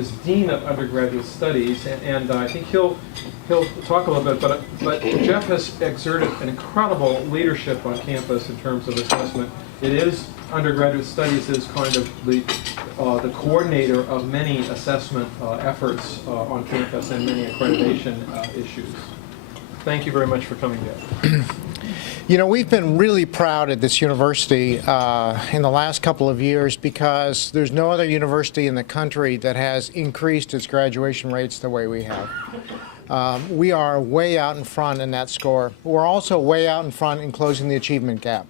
is Dean of Undergraduate Studies, and I think he'll talk a little bit, but Jeff has exerted an incredible leadership on campus in terms of assessment. It is, Undergraduate Studies is kind of the coordinator of many assessment efforts on campus and many accreditation issues. Thank you very much for coming, Jeff. You know, we've been really proud at this university in the last couple of years because there's no other university in the country that has increased its graduation rates the way we have. We are way out in front in that score. We're also way out in front in closing the achievement gap.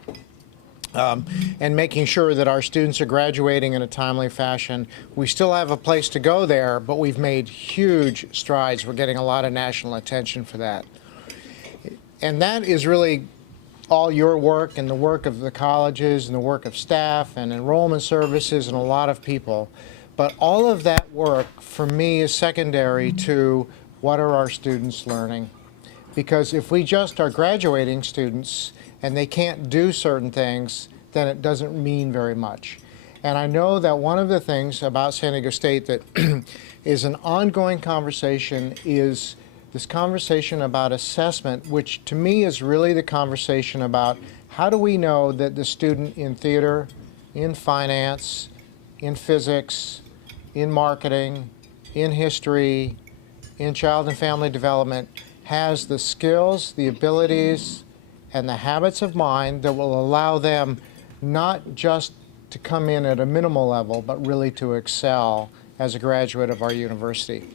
And making sure that our students are graduating in a timely fashion. We still have a place to go there, but we've made huge strides. We're getting a lot of national attention for that. And that is really all your work and the work of the colleges and the work of staff and enrollment services and a lot of people. But all of that work, for me, is secondary to what are our students learning. Because if we just are graduating students and they can't do certain things, then it doesn't mean very much. And I know that one of the things about San Diego State that is an ongoing conversation is this conversation about assessment, which to me is really the conversation about how do we know that the student in theater, in finance, in physics, in marketing, in history, in child and family development has the skills, the abilities, and the habits of mind that will allow them not just to come in at a minimal level, but really to excel as a graduate of our university.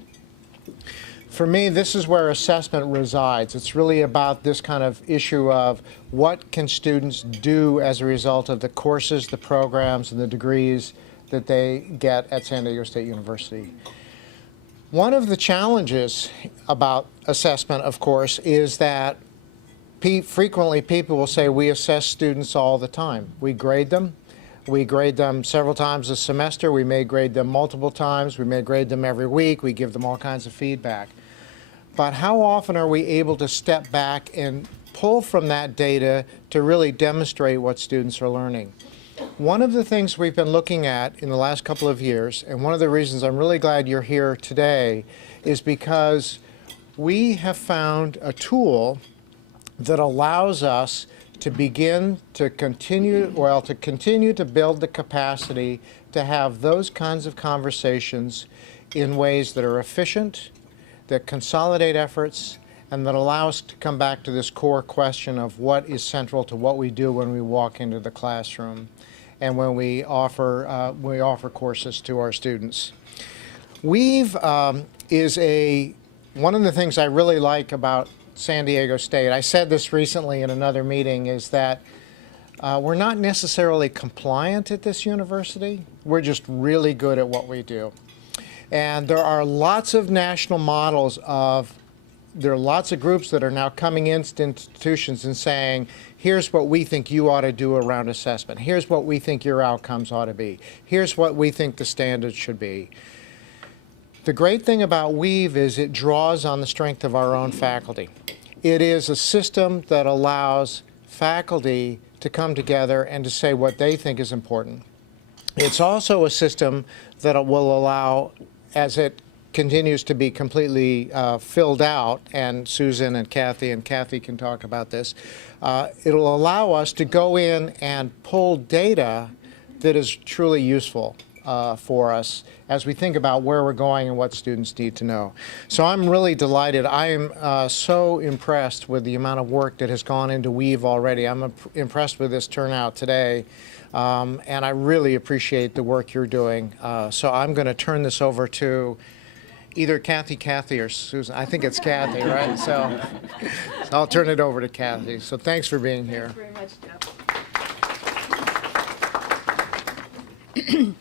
For me, this is where assessment resides. It's really about this kind of issue of what can students do as a result of the courses, the programs, and the degrees that they get at San Diego State University. One of the challenges about assessment, of course, is that frequently people will say we assess students all the time. We grade them. We grade them several times a semester. We may grade them multiple times. We may grade them every week. We give them all kinds of feedback. But how often are we able to step back and pull from that data to really demonstrate what students are learning? One of the things we've been looking at in the last couple of years, and one of the reasons I'm really glad you're here today, is because we have found a tool that allows us to begin to continue to build the capacity to have those kinds of conversations in ways that are efficient, that consolidate efforts, and that allow us to come back to this core question of what is central to what we do when we walk into the classroom and when we offer courses to our students. Weave is one of the things I really like about San Diego State. I said this recently in another meeting, is that we're not necessarily compliant at this university. We're just really good at what we do. And there are lots of national models there are lots of groups that are now coming into institutions and saying, here's what we think you ought to do around assessment. Here's what we think your outcomes ought to be. Here's what we think the standards should be. The great thing about Weave is it draws on the strength of our own faculty. It is a system that allows faculty to come together and to say what they think is important. It's also a system that will allow, as it continues to be completely filled out, and Susan and Kathy can talk about this, it'll allow us to go in and pull data that is truly useful for us as we think about where we're going and what students need to know. So I'm really delighted. I am so impressed with the amount of work that has gone into Weave already. I'm impressed with this turnout today, and I really appreciate the work you're doing. So I'm going to turn this over to either Kathy, or Susan. I think it's Kathy, right? So I'll turn it over to Kathy. So thanks for being here. Thanks very much, Jeff.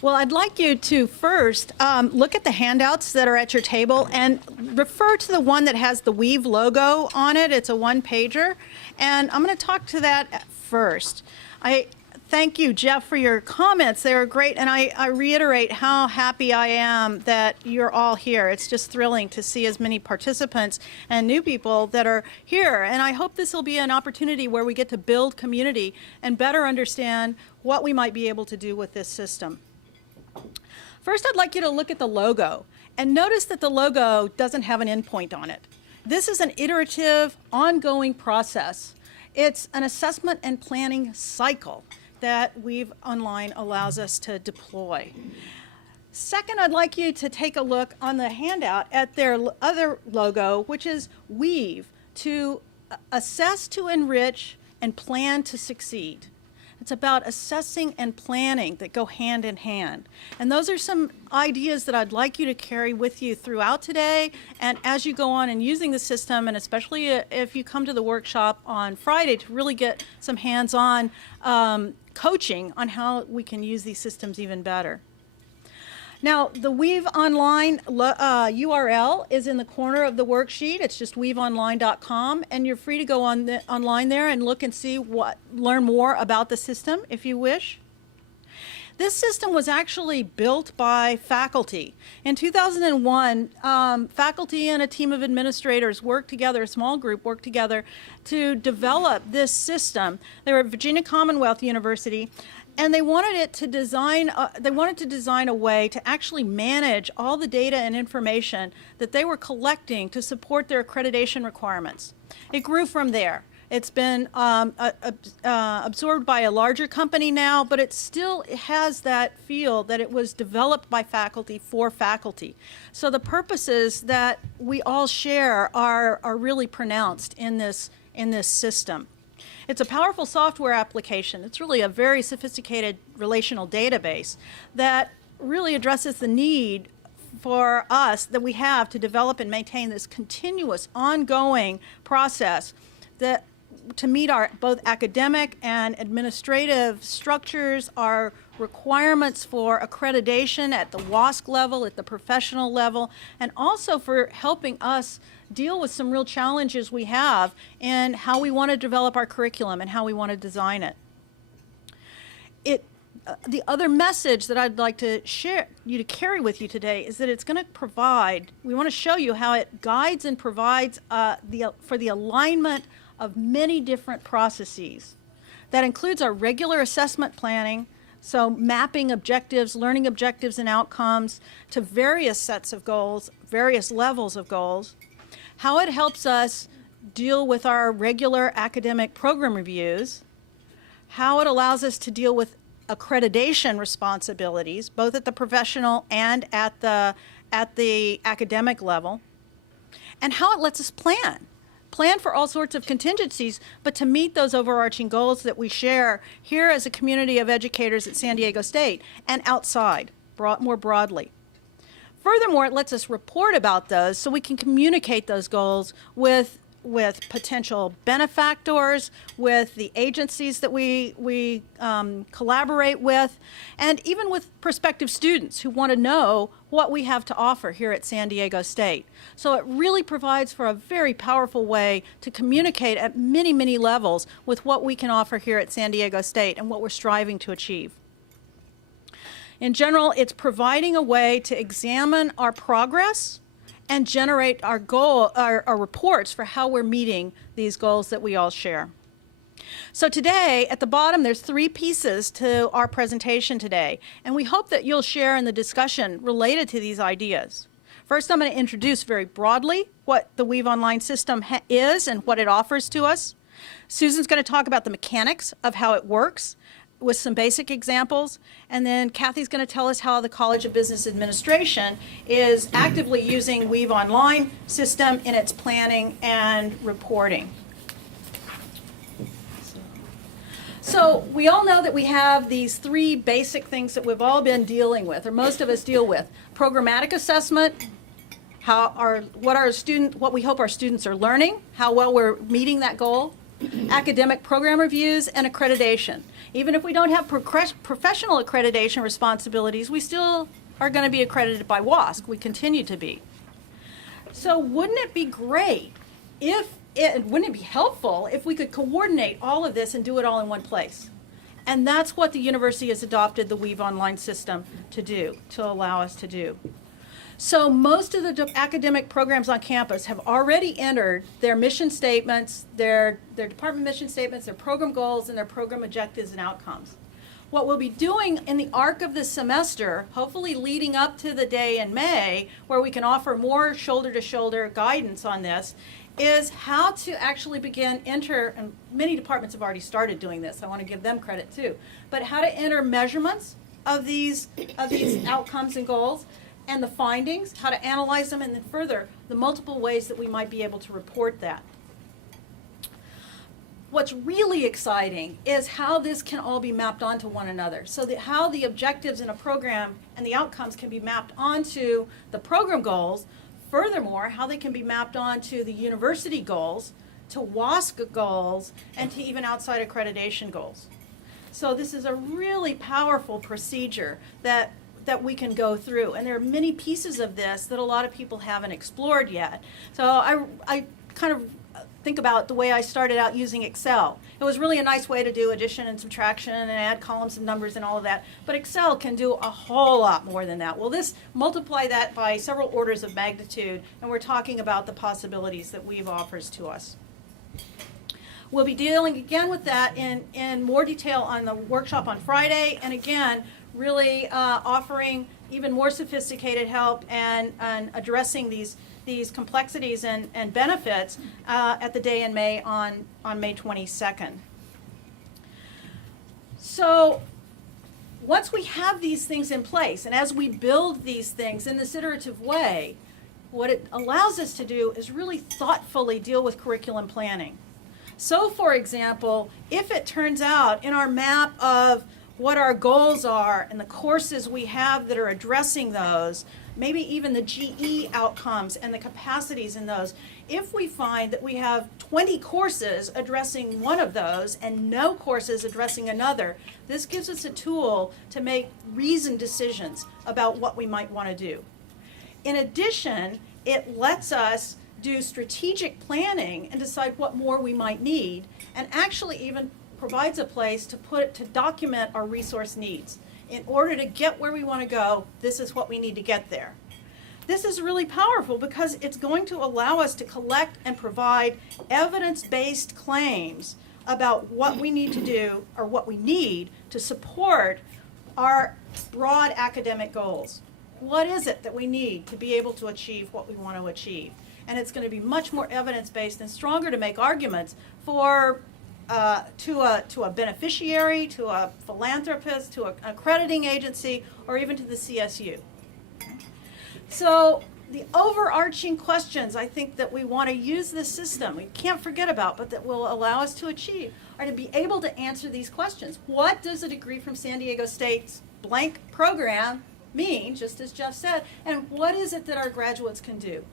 Well, I'd like you to first look at the handouts that are at your table and refer to the one that has the Weave logo on it. It's a one-pager, and I'm going to talk to that first. I thank you, Jeff, for your comments. They were great, and I reiterate how happy I am that you're all here. It's just thrilling to see as many participants and new people that are here, and I hope this will be an opportunity where we get to build community and better understand what we might be able to do with this system. First, I'd like you to look at the logo and notice that the logo doesn't have an endpoint on it. This is an iterative, ongoing process. It's an assessment and planning cycle that Weave Online allows us to deploy. Second, I'd like you to take a look on the handout at their other logo, which is Weave, to assess, to enrich, and plan to succeed. It's about assessing and planning that go hand in hand. And those are some ideas that I'd like you to carry with you throughout today and as you go on and using the system, and especially if you come to the workshop on Friday to really get some hands-on coaching on how we can use these systems even better. Now, the Weave Online URL is in the corner of the worksheet. It's just weaveonline.com, and you're free to go online there and look and see learn more about the system if you wish. This system was actually built by faculty. In 2001, faculty and a team of administrators worked together, a small group worked together to develop this system. They were at Virginia Commonwealth University, and they wanted it to design. They wanted to design a way to actually manage all the data and information that they were collecting to support their accreditation requirements. It grew from there. It's been absorbed by a larger company now, but it still has that feel that it was developed by faculty for faculty. So the purposes that we all share are really pronounced in this system. It's a powerful software application. It's really a very sophisticated relational database that really addresses the need for us that we have to develop and maintain this continuous, ongoing process that to meet our both academic and administrative structures, our requirements for accreditation at the WASC level, at the professional level, and also for helping us deal with some real challenges we have in how we want to develop our curriculum and how we want to design it. The other message that I'd like to share you to carry with you today is that it's going to provide, we want to show you how it guides and provides for the alignment of many different processes. That includes our regular assessment planning, so mapping objectives, learning objectives and outcomes to various sets of goals, various levels of goals, how it helps us deal with our regular academic program reviews, how it allows us to deal with accreditation responsibilities, both at the professional and at the academic level, and how it lets us plan for all sorts of contingencies, but to meet those overarching goals that we share here as a community of educators at San Diego State and outside, more broadly. Furthermore, it lets us report about those so we can communicate those goals with potential benefactors, with the agencies that we collaborate with, and even with prospective students who want to know what we have to offer here at San Diego State. So it really provides for a very powerful way to communicate at many, many levels with what we can offer here at San Diego State and what we're striving to achieve. In general, it's providing a way to examine our progress and generate our reports for how we're meeting these goals that we all share. So today, at the bottom, there's 3 pieces to our presentation today, and we hope that you'll share in the discussion related to these ideas. First, I'm going to introduce very broadly what the Weave Online system is and what it offers to us. Susan's going to talk about the mechanics of how it works with some basic examples, and then Kathy's going to tell us how the College of Business Administration is actively using Weave Online system in its planning and reporting. So we all know that we have these 3 basic things that we've all been dealing with, or most of us deal with: programmatic assessment, what we hope our students are learning, how well we're meeting that goal, academic program reviews, and accreditation. Even if we don't have professional accreditation responsibilities, we still are going to be accredited by WASC. We continue to be. So wouldn't it be great wouldn't it be helpful if we could coordinate all of this and do it all in one place? And that's what the university has adopted the Weave Online system to do, to allow us to do. So most of the academic programs on campus have already entered their mission statements, their department mission statements, their program goals, and their program objectives and outcomes. What we'll be doing in the arc of this semester, hopefully leading up to the day in May, where we can offer more shoulder-to-shoulder guidance on this, is how to actually begin and many departments have already started doing this, I want to give them credit too, but how to enter measurements of these outcomes and goals, and the findings, how to analyze them, and then further, the multiple ways that we might be able to report that. What's really exciting is how this can all be mapped onto one another. So that how the objectives in a program and the outcomes can be mapped onto the program goals. Furthermore, how they can be mapped onto the university goals, to WASC goals, and to even outside accreditation goals. So this is a really powerful procedure that we can go through. And there are many pieces of this that a lot of people haven't explored yet. So I kind of think about the way I started out using Excel. It was really a nice way to do addition and subtraction and add columns and numbers and all of that. But Excel can do a whole lot more than that. Well, this multiply that by several orders of magnitude, and we're talking about the possibilities that Weave offers to us. We'll be dealing again with that in more detail on the workshop on Friday, and again, really offering even more sophisticated help and addressing these complexities and benefits at the day in May on May 22nd. So once we have these things in place, and as we build these things in this iterative way, what it allows us to do is really thoughtfully deal with curriculum planning. So, for example, if it turns out in our map of what our goals are and the courses we have that are addressing those, maybe even the GE outcomes and the capacities in those, if we find that we have 20 courses addressing one of those and no courses addressing another, this gives us a tool to make reasoned decisions about what we might want to do. In addition, it lets us do strategic planning and decide what more we might need, and actually even provides a place to document our resource needs. In order to get where we want to go, this is what we need to get there. This is really powerful because it's going to allow us to collect and provide evidence-based claims about what we need to do or what we need to support our broad academic goals. What is it that we need to be able to achieve what we want to achieve? And it's going to be much more evidence-based and stronger to make arguments for to a beneficiary, to a philanthropist, to an accrediting agency, or even to the CSU. So the overarching questions I think that we want to use this system, we can't forget about, but that will allow us to achieve, are to be able to answer these questions. What does a degree from San Diego State's blank program mean, just as Jeff said, and what is it that our graduates can do?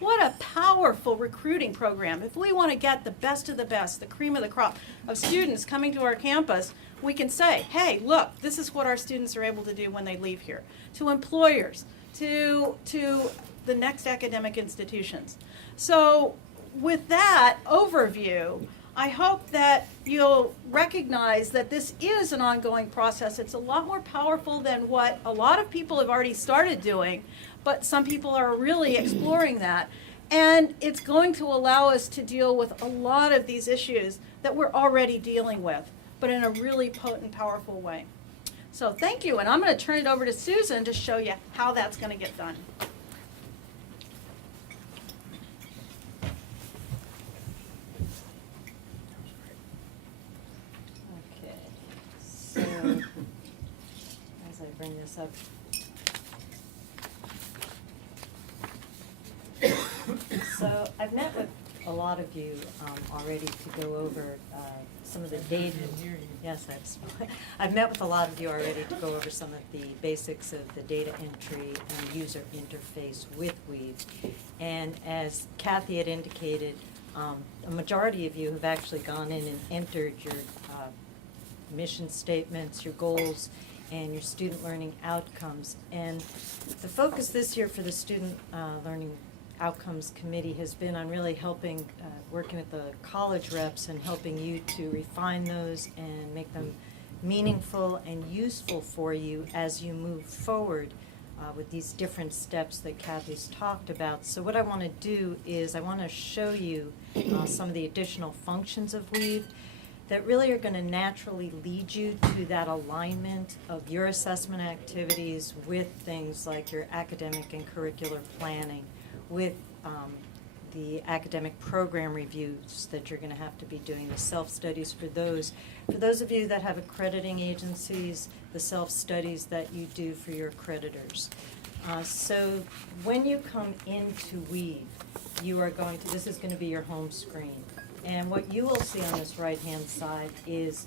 What a powerful recruiting program. If we want to get the best of the best, the cream of the crop of students coming to our campus, we can say, hey, look, this is what our students are able to do when they leave here. To employers, to the next academic institutions. So with that overview, I hope that you'll recognize that this is an ongoing process. It's a lot more powerful than what a lot of people have already started doing, but some people are really exploring that. And it's going to allow us to deal with a lot of these issues that we're already dealing with, but in a really potent, powerful way. So thank you, and I'm going to turn it over to Susan to show you how that's going to get done. Okay, so as I bring this up. So I've met with a lot of you already to go over some of the data. Yes, I've met with a lot of you already to go over some of the basics of the data entry and user interface with Weave. And as Kathy had indicated, a majority of you have actually gone in and entered your mission statements, your goals, and your student learning outcomes. And the focus this year for the Student Learning Outcomes Committee has been on really helping, working with the college reps and helping you to refine those and make them meaningful and useful for you as you move forward with these different steps that Kathy's talked about. So what I want to do is I want to show you some of the additional functions of Weave that really are going to naturally lead you to that alignment of your assessment activities with things like your academic and curricular planning, with the academic program reviews that you're going to have to be doing, the self-studies for those. For those of you that have accrediting agencies, the self-studies that you do for your accreditors. So when you come into Weave, you are going to, this is going to be your home screen. And what you will see on this right-hand side is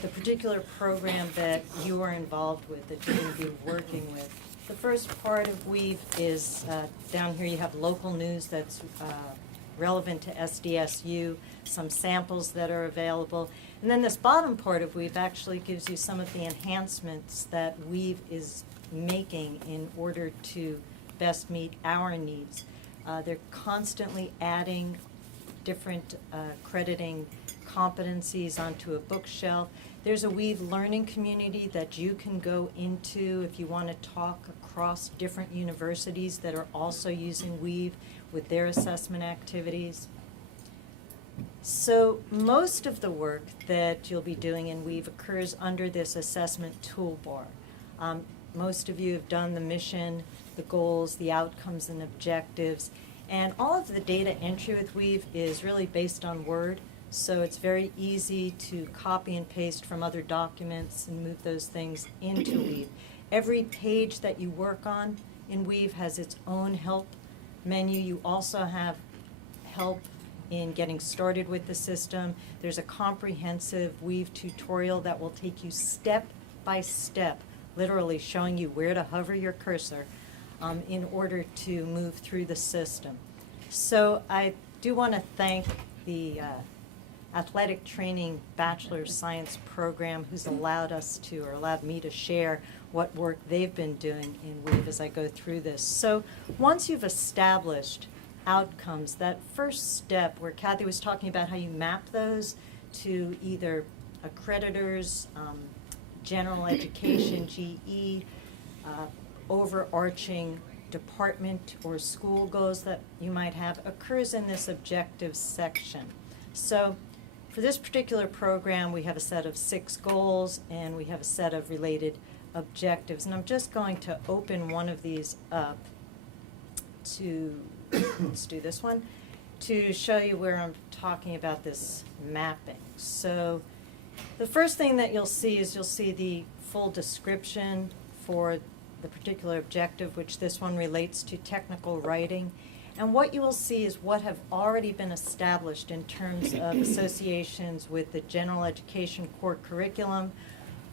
the particular program that you are involved with, that you're going to be working with. The first part of Weave is, down here you have local news that's relevant to SDSU, some samples that are available. And then this bottom part of Weave actually gives you some of the enhancements that Weave is making in order to best meet our needs. They're constantly adding different crediting competencies onto a bookshelf. There's a Weave learning community that you can go into if you want to talk across different universities that are also using Weave with their assessment activities. So most of the work that you'll be doing in Weave occurs under this assessment toolbar. Most of you have done the mission, the goals, the outcomes and objectives, and all of the data entry with Weave is really based on Word, so it's very easy to copy and paste from other documents and move those things into Weave. Every page that you work on in Weave has its own help menu. You also have help in getting started with the system. There's a comprehensive Weave tutorial that will take you step by step, literally showing you where to hover your cursor in order to move through the system. So I do want to thank the Athletic Training Bachelor of Science program who's allowed us to, or allowed me to share what work they've been doing in Weave as I go through this. So once you've established outcomes, that first step where Kathy was talking about how you map those to either accreditors, general education, GE, overarching department or school goals that you might have, occurs in this objectives section. So for this particular program, we have a set of 6 goals and we have a set of related objectives. And I'm just going to open one of these up to, let's do this one, to show you where I'm talking about this mapping. So the first thing that you'll see is you'll see the full description for the particular objective, which this one relates to technical writing. And what you will see is what have already been established in terms of associations with the general education core curriculum,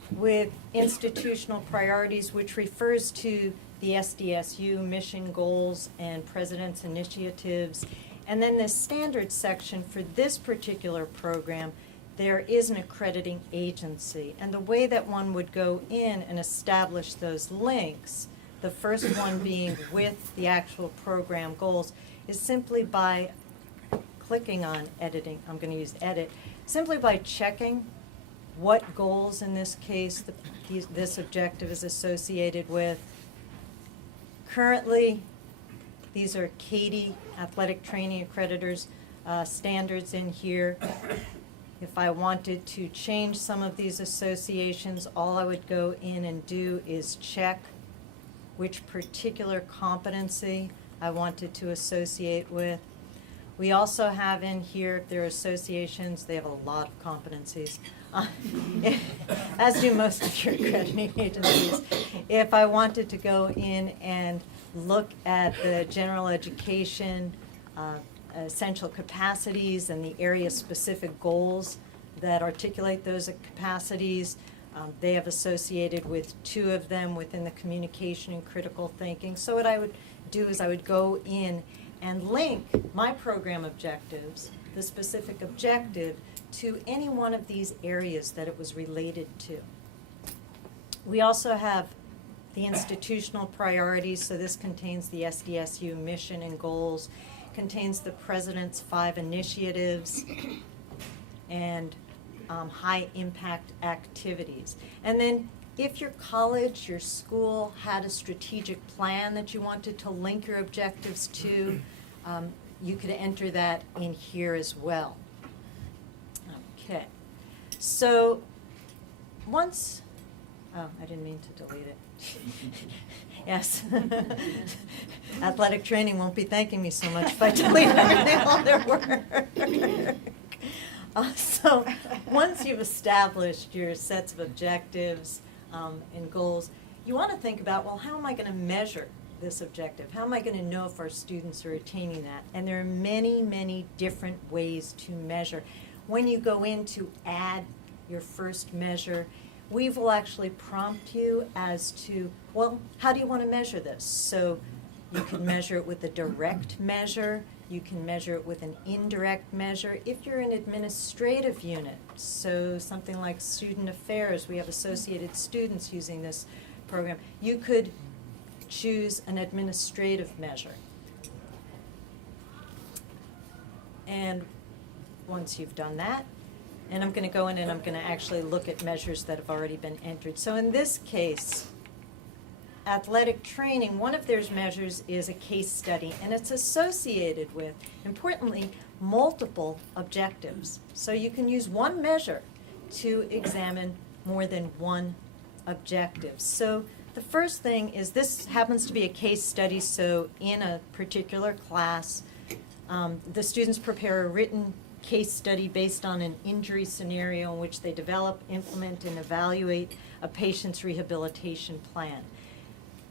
with institutional priorities, which refers to the SDSU mission goals and president's initiatives. And then this standards section for this particular program, there is an accrediting agency. And the way that one would go in and establish those links, the first one being with the actual program goals, is simply by clicking on editing. I'm going to use edit. Simply by checking what goals in this case this objective is associated with. Currently, these are CATIE, Athletic Training Accreditors, standards in here. If I wanted to change some of these associations, all I would go in and do is check which particular competency I wanted to associate with. We also have in here, if there are associations, they have a lot of competencies, as do most of your accrediting agencies. If I wanted to go in and look at the general education essential capacities and the area-specific goals that articulate those capacities, they have associated with 2 of them within the communication and critical thinking. So what I would do is I would go in and link my program objectives, the specific objective, to any one of these areas that it was related to. We also have the institutional priorities, so this contains the SDSU mission and goals, contains the President's 5 initiatives, and high impact activities. And then if your college, your school had a strategic plan that you wanted to link your objectives to, you could enter that in here as well. Okay. So once, oh, I didn't mean to delete it. Yes. Athletic training won't be thanking me so much if I delete everything on their work. So once you've established your sets of objectives and goals, you want to think about, well, how am I going to measure this objective? How am I going to know if our students are attaining that? And there are many, many different ways to measure. When you go in to add your first measure, we will actually prompt you as to, well, how do you want to measure this? So you can measure it with a direct measure. You can measure it with an indirect measure. If you're an administrative unit, so something like student affairs, we have associated students using this program, you could choose an administrative measure. And once you've done that, and I'm going to go in and I'm going to actually look at measures that have already been entered. So in this case, athletic training, one of their measures is a case study, and it's associated with, importantly, multiple objectives. So you can use one measure to examine more than one objective. So the first thing is, this happens to be a case study, so in a particular class, the students prepare a written case study based on an injury scenario in which they develop, implement, and evaluate a patient's rehabilitation plan.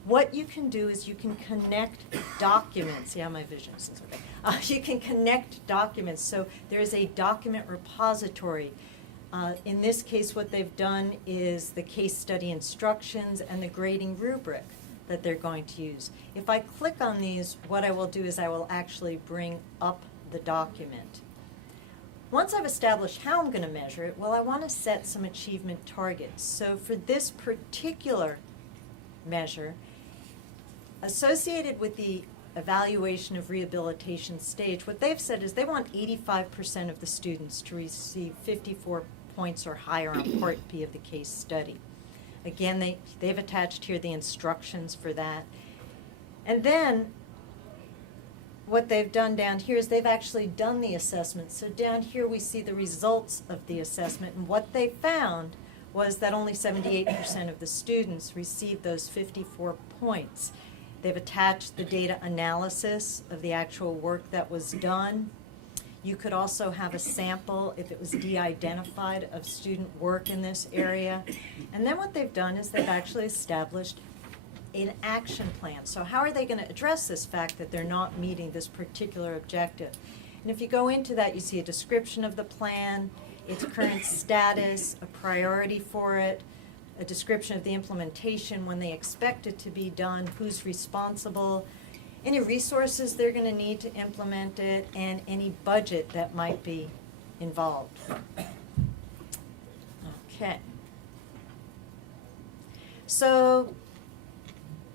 What you can do is you can connect documents. Yeah, my vision is okay. You can connect documents. So there is a document repository. In this case, what they've done is the case study instructions and the grading rubric that they're going to use. If I click on these, what I will do is I will actually bring up the document. Once I've established how I'm going to measure it, well, I want to set some achievement targets. So for this particular measure, associated with the evaluation of rehabilitation stage, what they've said is they want 85% of the students to receive 54 points or higher on Part B of the case study. Again, they've attached here the instructions for that. And then what they've done down here is they've actually done the assessment. So down here we see the results of the assessment, and what they found was that only 78% of the students received those 54 points. They've attached the data analysis of the actual work that was done. You could also have a sample, if it was de-identified, of student work in this area. And then what they've done is they've actually established an action plan. So how are they going to address this fact that they're not meeting this particular objective? And if you go into that, you see a description of the plan, its current status, a priority for it, a description of the implementation, when they expect it to be done, who's responsible, any resources they're going to need to implement it, and any budget that might be involved. Okay. So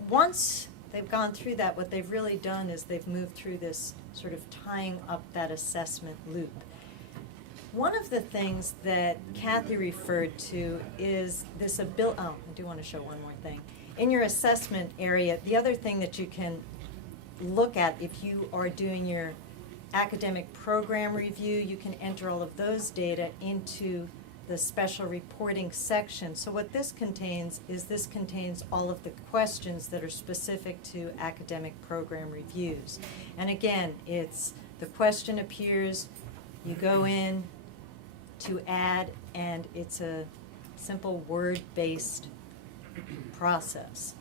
once they've gone through that, what they've really done is they've moved through this sort of tying up that assessment loop. One of the things that Kathy referred to is this ability. Oh, I do want to show one more thing. In your assessment area, the other thing that you can look at if you are doing your academic program review, you can enter all of those data into the special reporting section. So what this contains is this contains all of the questions that are specific to academic program reviews. And again, it's the question appears, you go in to add, and it's a simple word-based process.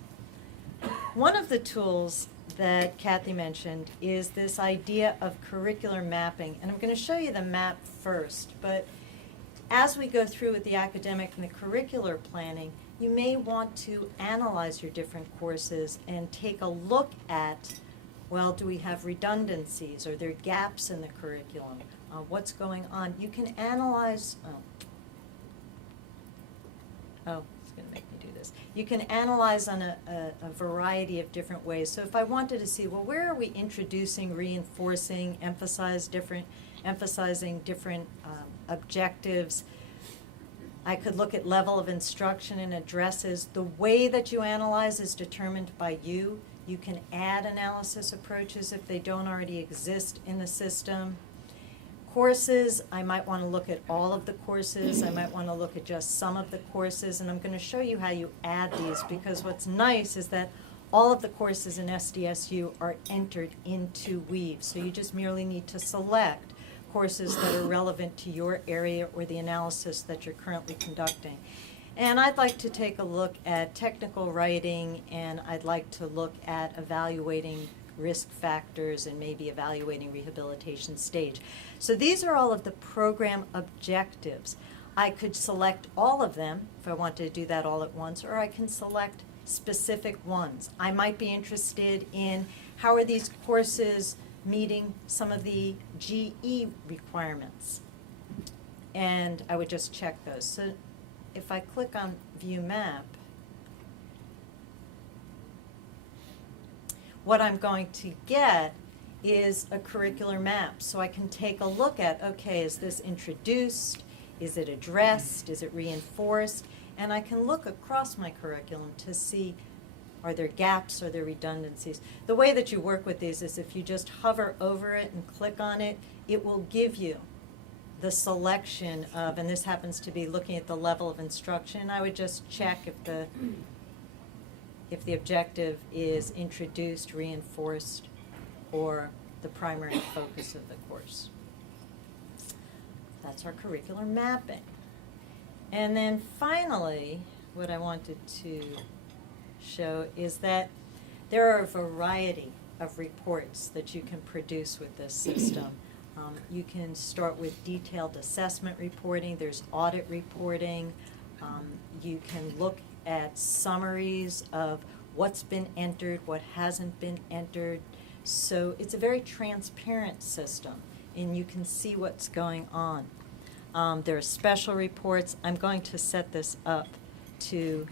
One of the tools that Kathy mentioned is this idea of curricular mapping. And I'm going to show you the map first, but as we go through with the academic and the curricular planning, you may want to analyze your different courses and take a look at, well, do we have redundancies? Are there gaps in the curriculum? What's going on? You can analyze, it's going to make me do this. You can analyze on a variety of different ways. So if I wanted to see, well, where are we introducing, reinforcing, emphasizing different objectives, I could look at level of instruction and addresses. The way that you analyze is determined by you. You can add analysis approaches if they don't already exist in the system. Courses, I might want to look at all of the courses. I might want to look at just some of the courses. And I'm going to show you how you add these, because what's nice is that all of the courses in SDSU are entered into Weave. So you just merely need to select courses that are relevant to your area or the analysis that you're currently conducting. And I'd like to take a look at technical writing, and I'd like to look at evaluating risk factors and maybe evaluating rehabilitation stage. So these are all of the program objectives. I could select all of them if I wanted to do that all at once, or I can select specific ones. I might be interested in how are these courses meeting some of the GE requirements, and I would just check those. So if I click on View Map, what I'm going to get is a curricular map. So I can take a look at, okay, is this introduced? Is it addressed? Is it reinforced? And I can look across my curriculum to see, are there gaps, are there redundancies? The way that you work with these is if you just hover over it and click on it, it will give you the selection of, and this happens to be looking at the level of instruction. I would just check if the objective is introduced, reinforced, or the primary focus of the course. That's our curricular mapping. And then finally, what I wanted to show is that there are a variety of reports that you can produce with this system. You can start with detailed assessment reporting. There's audit reporting. You can look at summaries of what's been entered, what hasn't been entered. So it's a very transparent system, and you can see what's going on. There are special reports. I'm going to set this up to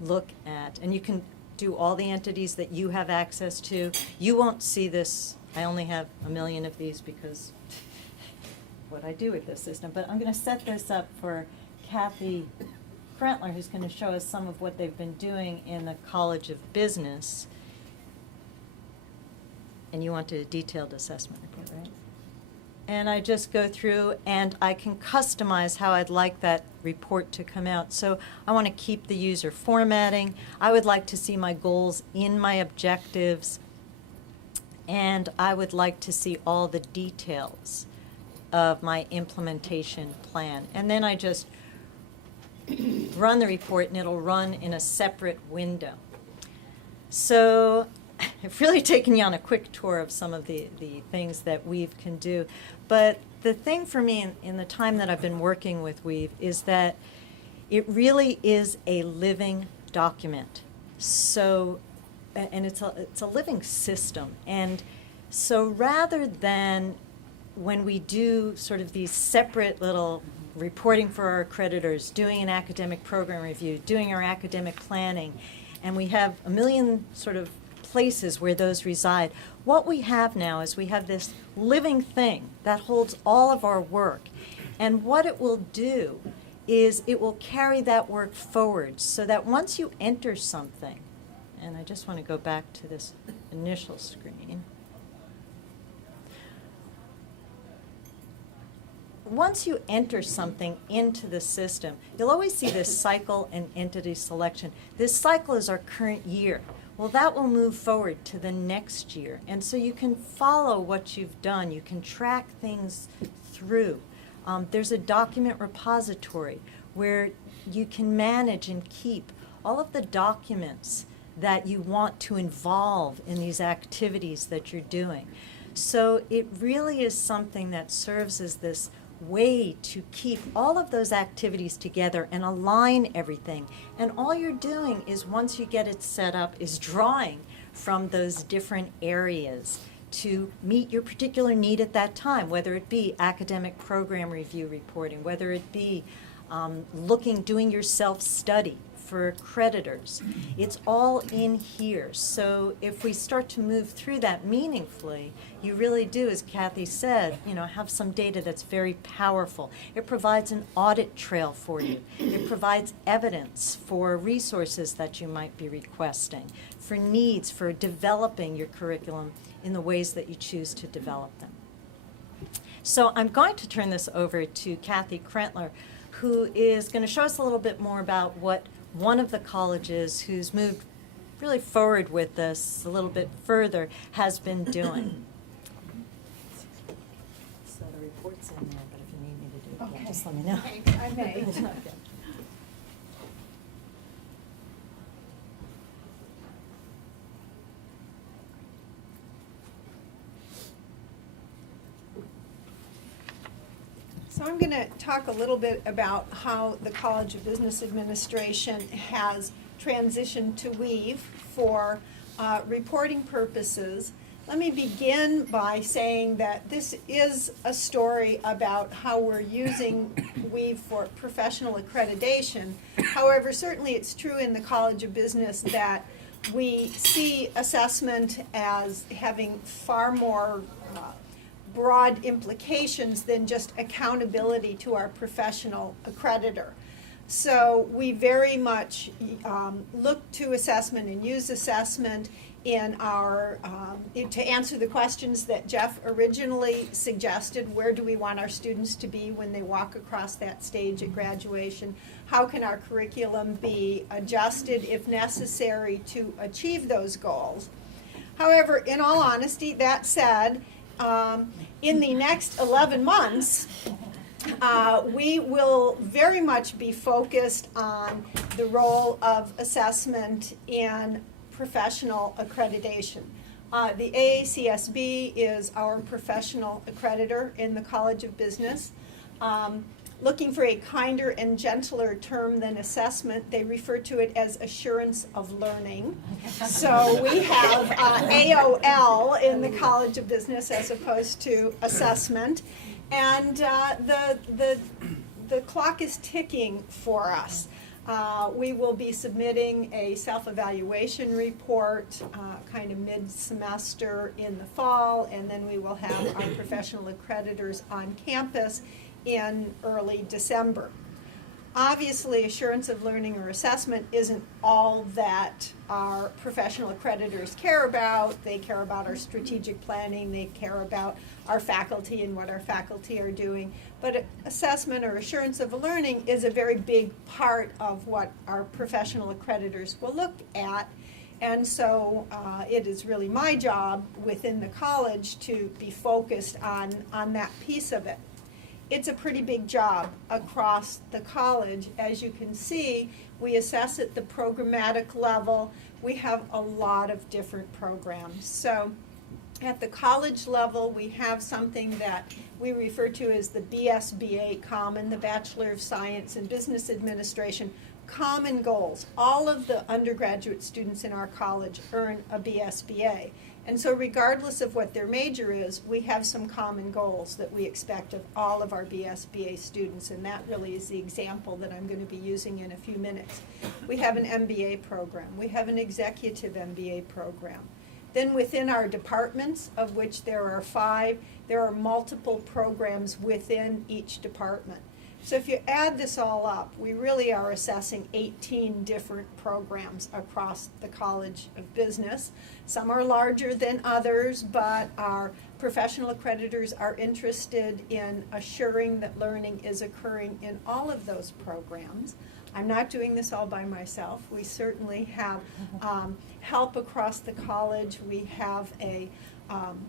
look at, and you can do all the entities that you have access to. You won't see this. I only have 1 million of these because what I do with this system. But I'm going to set this up for Kathy Krentler, who's going to show us some of what they've been doing in the College of Business. And you want a detailed assessment report, right? And I just go through and I can customize how I'd like that report to come out. So I want to keep the user formatting. I would like to see my goals in my objectives. And I would like to see all the details of my implementation plan. And then I just run the report, and it'll run in a separate window. So I've really taken you on a quick tour of some of the things that Weave can do. But the thing for me in the time that I've been working with Weave is that it really is a living document. So, and it's a living system. And so rather than when we do sort of these separate little reporting for our accreditors, doing an academic program review, doing our academic planning, and we have 1 million sort of places where those reside. What we have now is we have this living thing that holds all of our work. And what it will do is it will carry that work forward so that once you enter something, and I just want to go back to this initial screen. Once you enter something into the system, you'll always see this cycle and entity selection. This cycle is our current year. Well, that will move forward to the next year. And so you can follow what you've done. You can track things through. There's a document repository where you can manage and keep all of the documents that you want to involve in these activities that you're doing. So it really is something that serves as this way to keep all of those activities together and align everything. And all you're doing is, once you get it set up, is drawing from those different areas to meet your particular need at that time, whether it be academic program review reporting, whether it be doing your self-study for accreditors. It's all in here. So if we start to move through that meaningfully, you really do, as Kathy said, have some data that's very powerful. It provides an audit trail for you. It provides evidence for resources that you might be requesting, for needs, for developing your curriculum in the ways that you choose to develop them. So I'm going to turn this over to Kathy Krentler, who is going to show us a little bit more about what one of the colleges who's moved really forward with this a little bit further has been doing. So the report's in there, but if you need me to do it again, just let me know. Thanks, I may. Okay. So I'm going to talk a little bit about how the College of Business Administration has transitioned to Weave for reporting purposes. Let me begin by saying that this is a story about how we're using Weave for professional accreditation. However, certainly it's true in the College of Business that we see assessment as having far more broad implications than just accountability to our professional accreditor. So we very much look to assessment and use assessment in our, to answer the questions that Jeff originally suggested. Where do we want our students to be when they walk across that stage at graduation? How can our curriculum be adjusted if necessary to achieve those goals? However, in all honesty, that said, in the next 11 months, we will very much be focused on the role of assessment in professional accreditation. The AACSB is our professional accreditor in the College of Business. Looking for a kinder and gentler term than assessment, they refer to it as assurance of learning. So we have AOL in the College of Business as opposed to assessment. And the clock is ticking for us. We will be submitting a self-evaluation report kind of mid-semester in the fall, and then we will have our professional accreditors on campus in early December. Obviously, assurance of learning or assessment isn't all that our professional accreditors care about. They care about our strategic planning, they care about our faculty and what our faculty are doing. But assessment or assurance of learning is a very big part of what our professional accreditors will look at. And so it is really my job within the college to be focused on that piece of it. It's a pretty big job across the college. As you can see, we assess at the programmatic level. We have a lot of different programs. So at the college level, we have something that we refer to as the BSBA Common, the Bachelor of Science in Business Administration, common goals. All of the undergraduate students in our college earn a BSBA. And so regardless of what their major is, we have some common goals that we expect of all of our BSBA students, and that really is the example that I'm going to be using in a few minutes. We have an MBA program. We have an executive MBA program. Then within our departments, of which there are 5, there are multiple programs within each department. So if you add this all up, we really are assessing 18 different programs across the College of Business. Some are larger than others, but our professional accreditors are interested in assuring that learning is occurring in all of those programs. I'm not doing this all by myself. We certainly have help across the college. We have a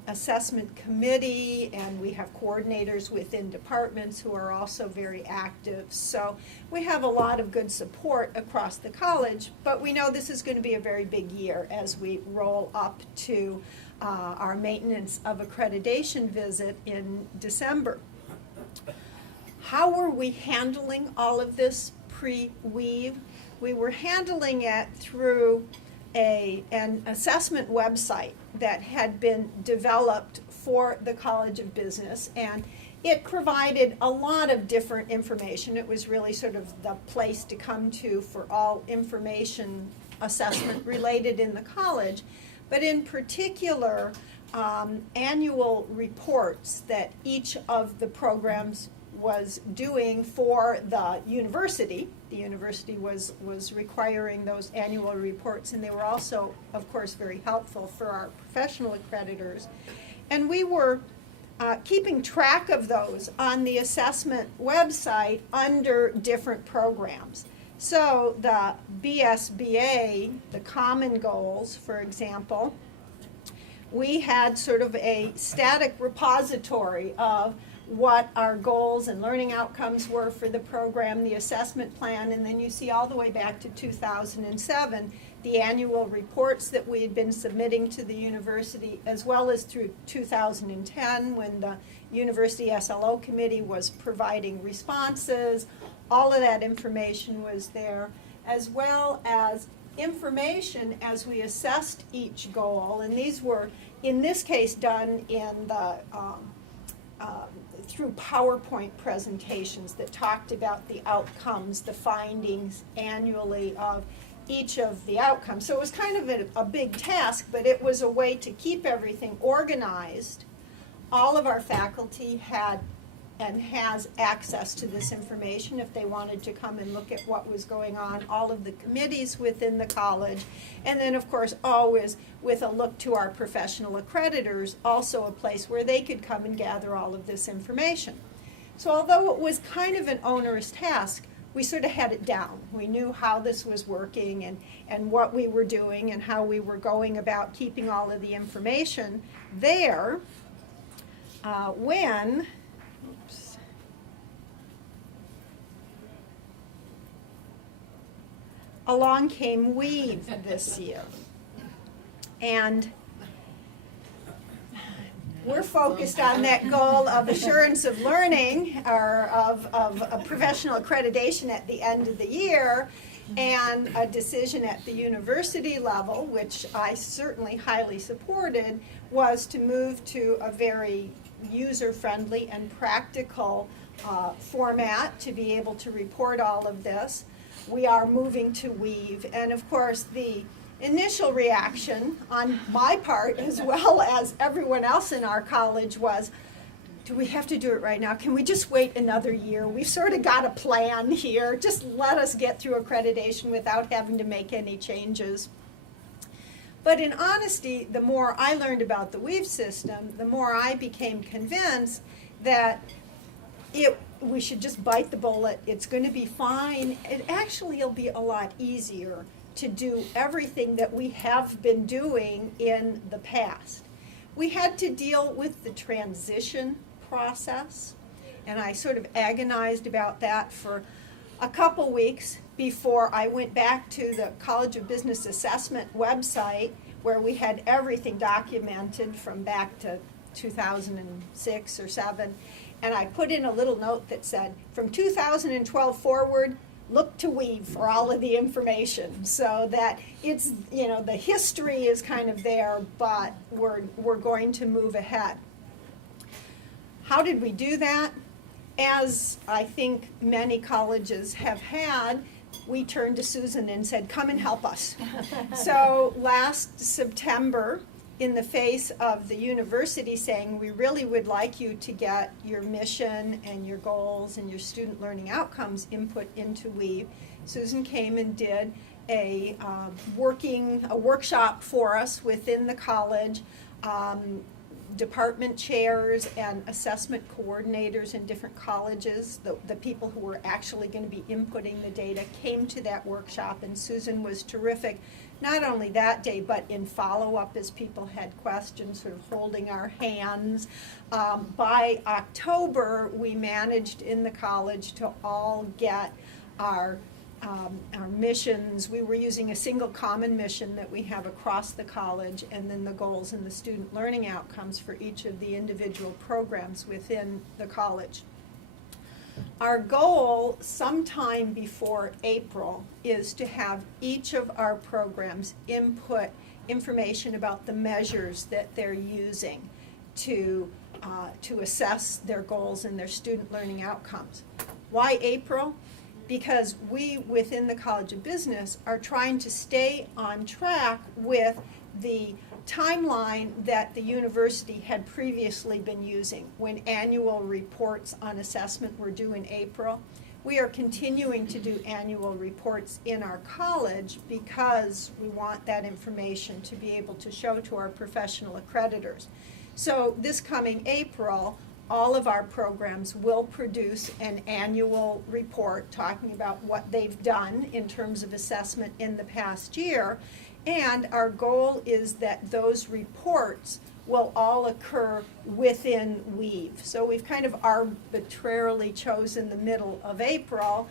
assessment committee, and we have coordinators within departments who are also very active. So we have a lot of good support across the college, but we know this is going to be a very big year as we roll up to our maintenance of accreditation visit in December. How were we handling all of this pre-Weave? We were handling it through an assessment website that had been developed for the College of Business, and it provided a lot of different information. It was really sort of the place to come to for all information assessment related in the college, but in particular annual reports that each of the programs was doing for the university. The university was requiring those annual reports, and they were also, of course, very helpful for our professional accreditors. And we were keeping track of those on the assessment website under different programs. So the BSBA, the common goals, for example, we had sort of a static repository of what our goals and learning outcomes were for the program, the assessment plan, and then you see all the way back to 2007, the annual reports that we had been submitting to the university, as well as through 2010 when the university SLO committee was providing responses. All of that information was there, as well as information as we assessed each goal, and these were, in this case, done in the through PowerPoint presentations that talked about the outcomes, the findings annually of each of the outcomes. So it was kind of a big task, but it was a way to keep everything organized. All of our faculty had and has access to this information if they wanted to come and look at what was going on, all of the committees within the college, and then of course always with a look to our professional accreditors, also a place where they could come and gather all of this information. So although it was kind of an onerous task, we sort of had it down. We knew how this was working and what we were doing and how we were going about keeping all of the information there when along came Weave this year. And we're focused on that goal of assurance of learning, or of a professional accreditation at the end of the year, and a decision at the university level, which I certainly highly supported, was to move to a very user-friendly and practical format to be able to report all of this. We are moving to Weave, and of course the initial reaction on my part, as well as everyone else in our college, was, do we have to do it right now? Can we just wait another year? We've sort of got a plan here. Just let us get through accreditation without having to make any changes. But in honesty, the more I learned about the Weave system, the more I became convinced that we should just bite the bullet. It's going to be fine. It actually will be a lot easier to do everything that we have been doing in the past. We had to deal with the transition process, and I sort of agonized about that for a couple weeks before I went back to the College of Business Assessment website, where we had everything documented from back to 2006 or 7, and I put in a little note that said, from 2012 forward, look to Weave for all of the information, so that it's, you know, the history is kind of there, but we're going to move ahead. How did we do that? As I think many colleges have had, we turned to Susan and said, come and help us. So last September, in the face of the university saying, we really would like you to get your mission and your goals and your student learning outcomes input into Weave, Susan came and did a workshop for us within the college. Department chairs and assessment coordinators in different colleges, the people who were actually going to be inputting the data, came to that workshop, and Susan was terrific, not only that day, but in follow-up as people had questions, sort of holding our hands. By October, we managed in the college to all get our missions. We were using a single common mission that we have across the college, and then the goals and the student learning outcomes for each of the individual programs within the college. Our goal sometime before April is to have each of our programs input information about the measures that they're using to assess their goals and their student learning outcomes. Why April? Because we, within the College of Business, are trying to stay on track with the timeline that the university had previously been using when annual reports on assessment were due in April. We are continuing to do annual reports in our college because we want that information to be able to show to our professional accreditors. So this coming April, all of our programs will produce an annual report talking about what they've done in terms of assessment in the past year. And our goal is that those reports will all occur within WEAVE. So we've kind of arbitrarily chosen the middle of April.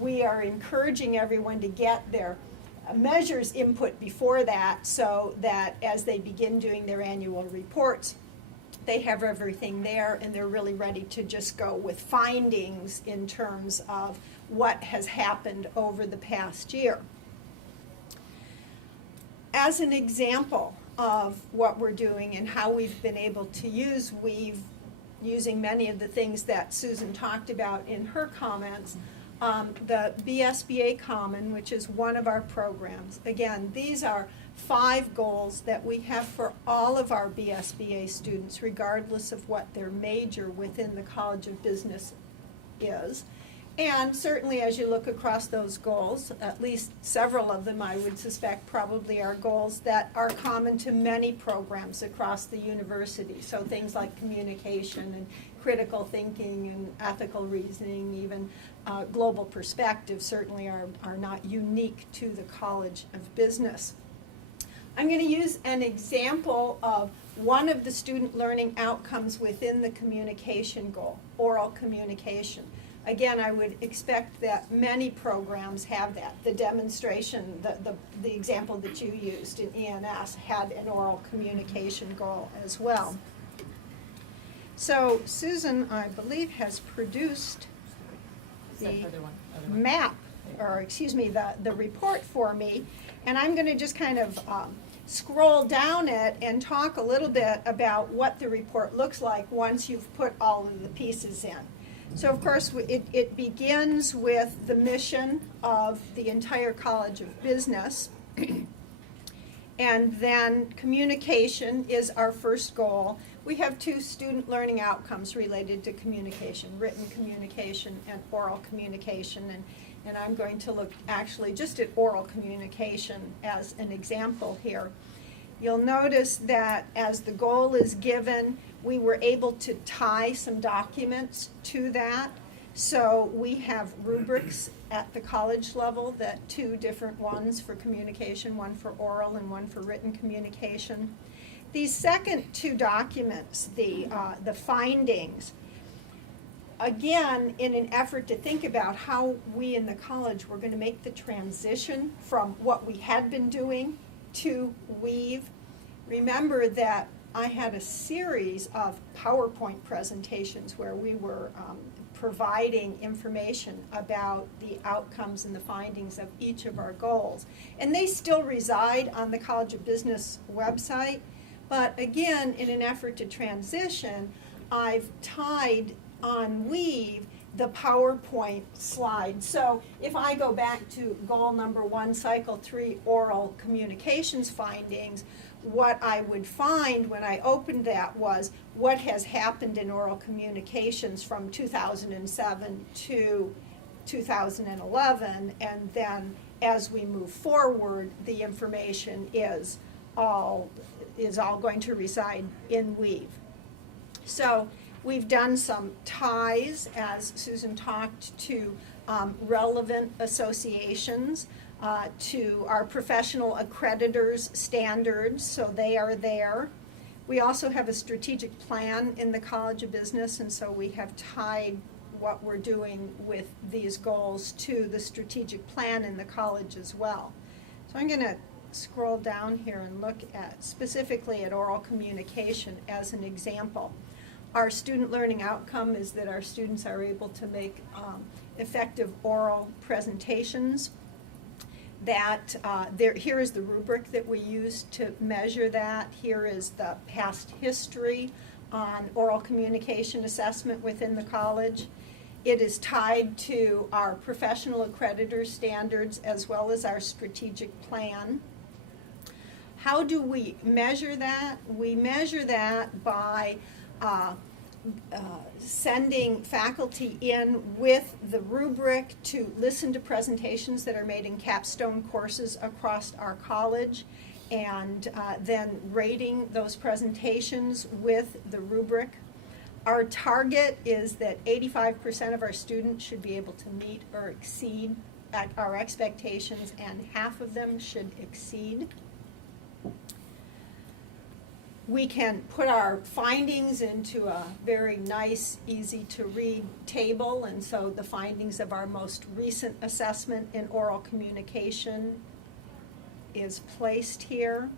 We are encouraging everyone to get their measures input before that, so that as they begin doing their annual reports, they have everything there and they're really ready to just go with findings in terms of what has happened over the past year. As an example of what we're doing and how we've been able to use WEAVE, using many of the things that Susan talked about in her comments, the BSBA Common, which is one of our programs. Again, these are 5 goals that we have for all of our BSBA students, regardless of what their major within the College of Business is. And certainly as you look across those goals, at least several of them I would suspect probably are goals that are common to many programs across the university. So things like communication and critical thinking and ethical reasoning, even global perspective certainly are not unique to the College of Business. I'm going to use an example of one of the student learning outcomes within the communication goal, oral communication. Again, I would expect that many programs have that. The demonstration, the example that you used in ENS had an oral communication goal as well. So Susan, I believe, has produced the map, or excuse me, the report for me. And I'm going to just kind of scroll down it and talk a little bit about what the report looks like once you've put all of the pieces in. So of course it begins with the mission of the entire College of Business, and then communication is our first goal. We have 2 student learning outcomes related to communication, written communication and oral communication, and I'm going to look actually just at oral communication as an example here. You'll notice that as the goal is given, we were able to tie some documents to that. So we have rubrics at the college level, that 2 different ones for communication, one for oral and one for written communication. These second 2 documents, the findings, again, in an effort to think about how we in the college were going to make the transition from what we had been doing to WEAVE. Remember that I had a series of PowerPoint presentations where we were providing information about the outcomes and the findings of each of our goals. And they still reside on the College of Business website, but again, in an effort to transition, I've tied on WEAVE the PowerPoint slide. So if I go back to goal number 1, cycle 3, oral communications findings, what I would find when I opened that was what has happened in oral communications from 2007 to 2011, and then as we move forward, the information is all going to reside in WEAVE. So we've done some ties, as Susan talked, to relevant associations, to our professional accreditors standards, so they are there. We also have a strategic plan in the College of Business, and so we have tied what we're doing with these goals to the strategic plan in the college as well. So I'm going to scroll down here and look at specifically at oral communication as an example. Our student learning outcome is that our students are able to make effective oral presentations. That here is the rubric that we use to measure that. Here is the past history on oral communication assessment within the college. It is tied to our professional accreditor standards as well as our strategic plan. How do we measure that? We measure that by sending faculty in with the rubric to listen to presentations that are made in capstone courses across our college, and then rating those presentations with the rubric. Our target is that 85% of our students should be able to meet or exceed our expectations, and half of them should exceed. We can put our findings into a very nice, easy-to-read table, and so the findings of our most recent assessment in oral communication is placed here,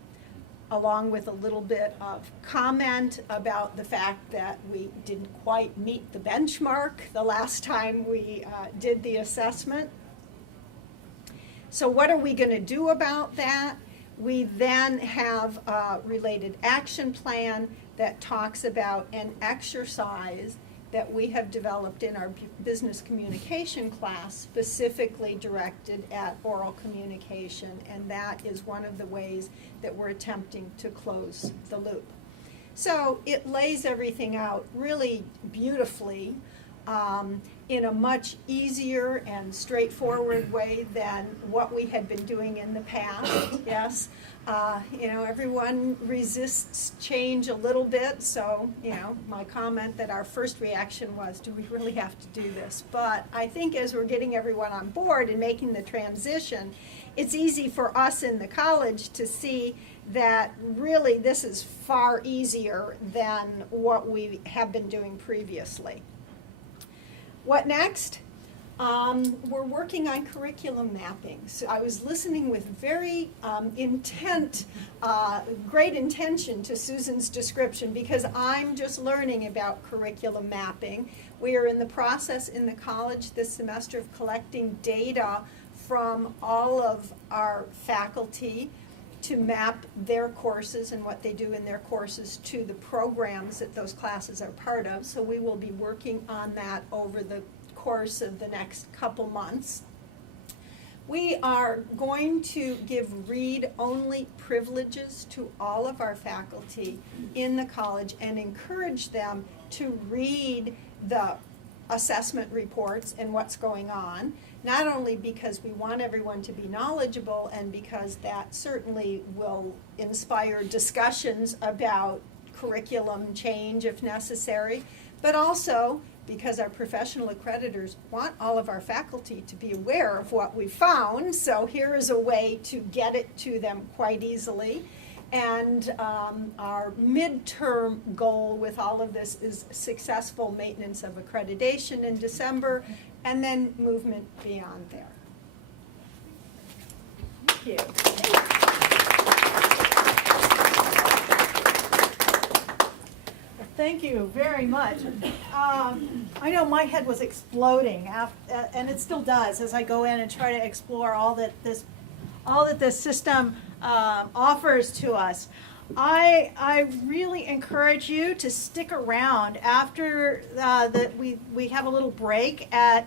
along with a little bit of comment about the fact that we didn't quite meet the benchmark the last time we did the assessment. So what are we going to do about that? We then have a related action plan that talks about an exercise that we have developed in our business communication class, specifically directed at oral communication, and that is one of the ways that we're attempting to close the loop. So it lays everything out really beautifully in a much easier and straightforward way than what we had been doing in the past. Yes, everyone resists change a little bit, so my comment that our first reaction was, do we really have to do this? But I think as we're getting everyone on board and making the transition, it's easy for us in the college to see that really this is far easier than what we have been doing previously. What next? We're working on curriculum mapping. So I was listening with very great intention to Susan's description, because I'm just learning about curriculum mapping. We are in the process in the college this semester of collecting data from all of our faculty to map their courses and what they do in their courses to the programs that those classes are part of. So we will be working on that over the course of the next couple months. We are going to give read-only privileges to all of our faculty in the college and encourage them to read the assessment reports and what's going on, not only because we want everyone to be knowledgeable and because that certainly will inspire discussions about curriculum change if necessary, but also because our professional accreditors want all of our faculty to be aware of what we found. So here is a way to get it to them quite easily. And our midterm goal with all of this is successful maintenance of accreditation in December, and then movement beyond there. Thank you. Thank you very much. I know my head was exploding, and it still does as I go in and try to explore all that this system offers to us. I really encourage you to stick around after that we have a little break at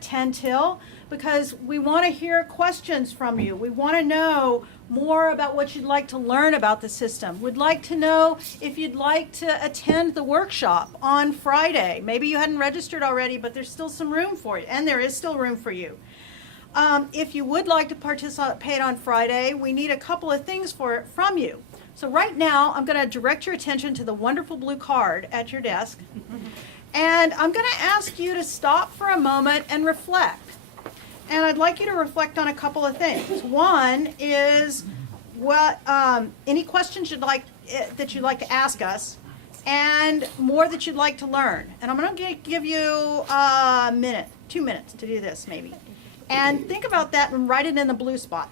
10 till, because we want to hear questions from you. We want to know more about what you'd like to learn about the system. We'd like to know if you'd like to attend the workshop on Friday. Maybe you hadn't registered already, but there's still some room for you, and there is still room for you. If you would like to participate on Friday, we need a couple of things from you. So right now, I'm going to direct your attention to the wonderful blue card at your desk. And I'm going to ask you to stop for a moment and reflect. And I'd like you to reflect on a couple of things. One is what any questions that you'd like to ask us, and more that you'd like to learn. And I'm going to give you a minute, 2 minutes to do this maybe. And think about that and write it in the blue spot.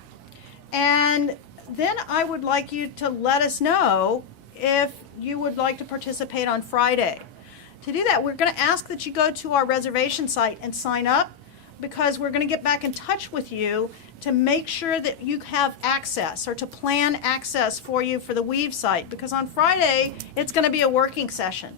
And then I would like you to let us know if you would like to participate on Friday. To do that, we're going to ask that you go to our reservation site and sign up, because we're going to get back in touch with you to make sure that you have access, or to plan access for you for the Weave site, because on Friday it's going to be a working session.